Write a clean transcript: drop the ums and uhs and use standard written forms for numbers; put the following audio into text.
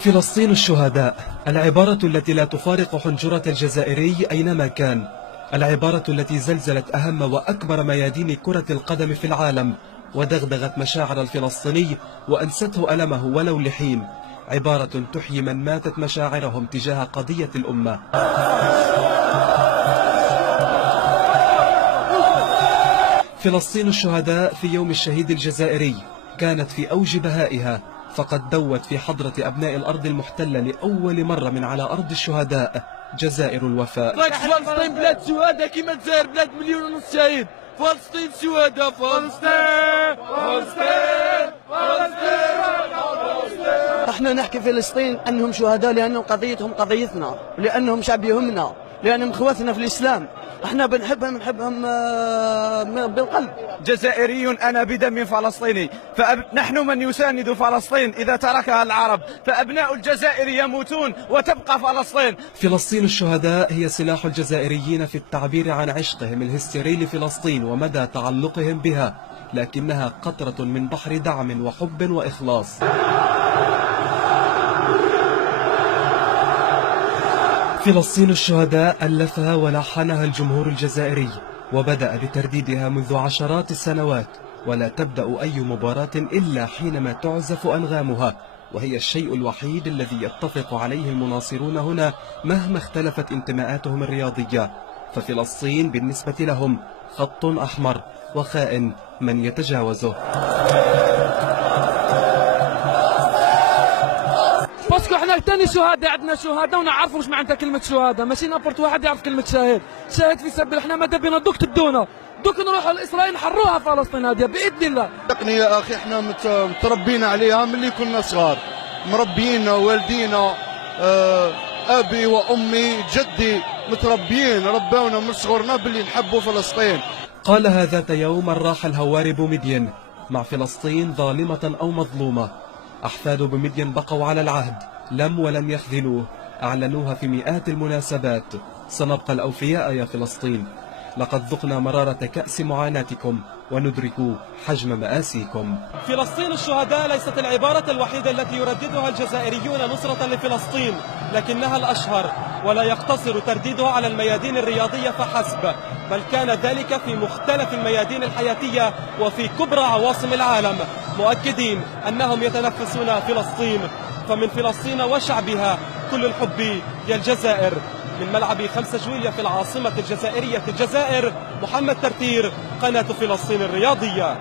فلسطين الشهداء، العبارة التي لا تفارق حنجرة الجزائري أينما كان، العبارة التي زلزلت أهم وأكبر ميادين كرة القدم في العالم ودغدغت مشاعر الفلسطيني وأنسته ألمه ولو لحين، عبارة تحيي من ماتت مشاعرهم تجاه قضية الأمة. فلسطين الشهداء في يوم الشهيد الجزائري كانت في أوج بهائها، فقد دوت في حضرة أبناء الأرض المحتلة لأول مرة من على أرض الشهداء جزائر الوفاء. فلسطين بلاد شهداء كما الجزائر بلاد 1.5 مليون شهيد. فلسطين شهداء. فلسطين فلسطين فلسطين. احنا نحكي فلسطين انهم شهداء لانهم قضيتهم قضيتنا، ولانهم شعب يهمنا، لانهم اخواتنا في الاسلام. احنا بنحبهم بالقلب. جزائري أنا بدم فلسطيني، فنحن من يساند فلسطين إذا تركها العرب، فأبناء الجزائر يموتون وتبقى فلسطين. فلسطين الشهداء هي سلاح الجزائريين في التعبير عن عشقهم الهستيري لفلسطين ومدى تعلقهم بها، لكنها قطرة من بحر دعم وحب وإخلاص. فلسطين الشهداء ألفها ولحنها الجمهور الجزائري، وبدأ بترديدها منذ عشرات السنوات، ولا تبدأ أي مباراة إلا حينما تعزف أنغامها، وهي الشيء الوحيد الذي يتفق عليه المناصرون هنا مهما اختلفت انتماءاتهم الرياضية، ففلسطين بالنسبة لهم خط أحمر وخائن من يتجاوزه. باسكو احنا تاني شهداء، عندنا شهداء ونعرفوا واش معناتها كلمة شهداء، ماشي نابورت واحد يعرف كلمة شهيد. شاهد في سبيل احنا ماذا بينا دوك تدونا، دوك نروحوا لإسرائيل نحروها فلسطين هذه بإذن الله. صدقني يا أخي احنا متربيين عليها ملي كنا صغار، مربينا والدينا، أبي وأمي جدي متربيين، ربونا من صغرنا باللي نحبوا فلسطين. قالها ذات يوم الراحل هواري بومدين: مع فلسطين ظالمة أو مظلومة. أحفاد بومدين بقوا على العهد، لم ولن يخذلوه، أعلنوها في مئات المناسبات: سنبقى الأوفياء يا فلسطين، لقد ذقنا مرارة كأس معاناتكم وندرك حجم مآسيكم. فلسطين الشهداء ليست العبارة الوحيدة التي يرددها الجزائريون نصرة لفلسطين، لكنها الأشهر، ولا يقتصر ترديدها على الميادين الرياضية فحسب، بل كان ذلك في مختلف الميادين الحياتية وفي كبرى عواصم العالم، مؤكدين أنهم يتنفسون فلسطين، فمن فلسطين وشعبها كل الحب يا الجزائر. من ملعب 5 جويلية في العاصمة الجزائرية الجزائر، محمد ترتير، قناة فلسطين الرياضية.